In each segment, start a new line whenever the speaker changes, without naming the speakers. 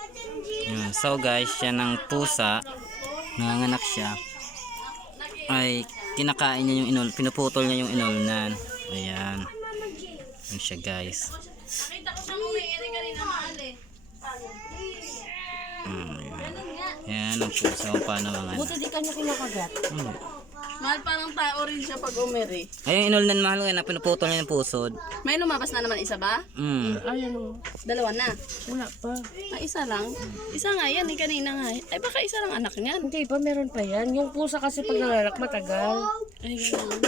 Yan. So guys, yan ang pusa. Nanganganak siya. Ay, kinakain niya yung inul. Pinuputol niya yung inulnan. Ayan. Yan siya guys.
Nakita ko siyang umiiring kanina maali.
Yan ang pusa kung paano
Buti
manganak.
di kanya kinakagat.
Mahal parang tao rin siya pag umiri.
Ay, yung inulnan mahal yan na pinuputol niya yung pusod.
May lumabas na naman isa ba?
Ayan o.
Dalawa na.
Wala pa.
Ah, isa lang? Isa nga yan, eh, kanina nga. Ay, baka isa lang anak niyan.
Hindi pa, meron pa yan. Yung pusa kasi pag nanganak matagal.
Ay, gano'n.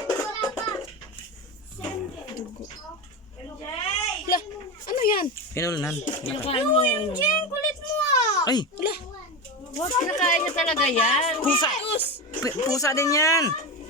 Dugo. La, ano yan?
Inulnan.
Kinakain mo.
Kulit mo ah!
Ay,
La,
Wag, kinakain niya talaga yan.
pusa! Pusa din yan!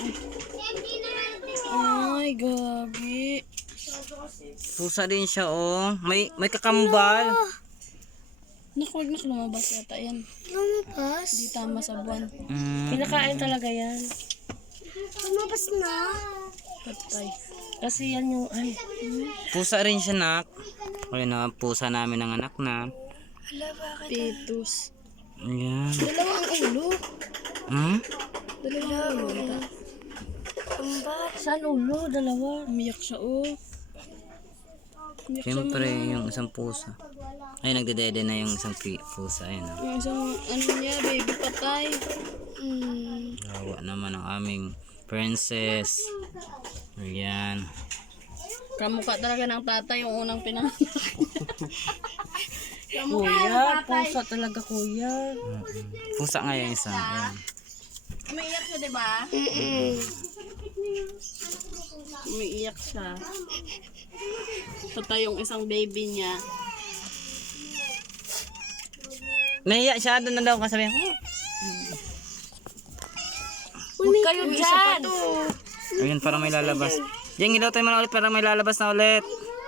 ay, gagi.
Pusa din siya oh. May kakambal.
Naku, wag na lumabas yata yan.
Lumabas?
Di tama sa buwan.
Kinakain talaga yan.
Lumabas na?
Patay.
Kasi yan yung, ay,
Pusa rin siya nak. Ayun na, pusa namin ng anak na.
Pitus.
Ayan.
Dalawa ang ulo.
Hmm?
Dalawa ang ulo.
saan ulo? Dalawa.
Umiyak siya, oh. Umiyak siya,
Siyempre, yung isang pusa. Ay, nagdedede na yung isang pusa. Ayun na.
yung isang, ano niya, baby patay.
Awa naman ang aming princess. Ayan.
Kamukha talaga ng tatay yung unang pinanganak.
Kuya, pusa talaga kuya.
Pusa nga yung isa. Ayan.
Umiiyak siya, diba? Umiiyak siya. Patay yung isang baby niya.
Nahiya siya. Doon na daw kasabi.
Huwag kayo dyan.
Ayun, parang may lalabas. Diyan, ilaw tayo man ulit para may lalabas na ulit.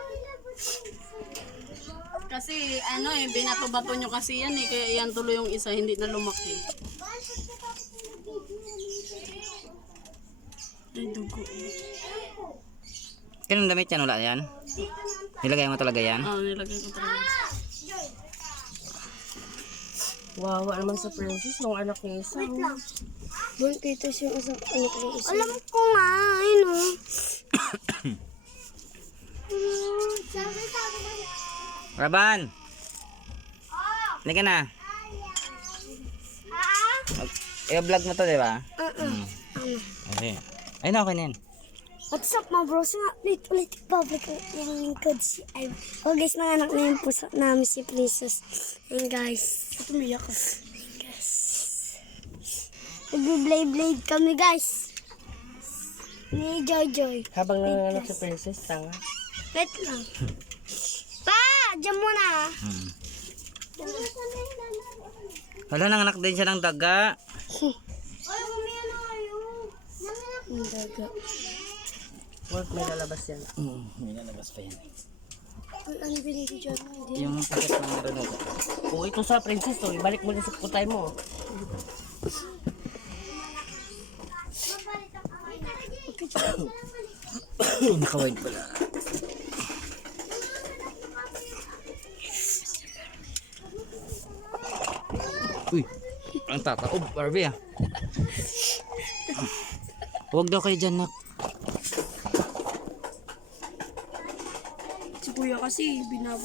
Kasi ano eh, binato-bato nyo kasi yan eh. Kaya yan tuloy yung isa, hindi na lumaki. Ay, dugo.
Kanong damit yan? Wala yan? Nilagay mo talaga yan?
Ah, nilagay ko talaga.
Wawa naman sa princess, yung anak niya isa. oh.
Doon dito siya isang anak ng isa. Alam ko nga, ayun o.
Raban! Halika na. I-vlog mo to, di ba? Okay. Ay, na, okay na yan.
What's up mga bros? Ulit public yung lingkod si Ivan. Oh guys, nanganak na yung puso namin si Princess. Ayun guys.
Tumiyak ka.
Guys. Nagbe-blade kami guys. Ni Joy.
Habang nanganak si princess, tanga.
Wait lang. Pa! Diyan muna.
Wala, nanganak din siya ng daga.
Ang daga.
Wag, may lalabas yan.
May lalabas pa yan.
Ano binili dyan?
Yung paket ng remote.
Kung ito sa princess to, ibalik mo din sa putay mo.
Naka-wide pala. Uy, ang tataob, Barbie ah. Huwag daw kayo dyan, nak.
Si kuya kasi,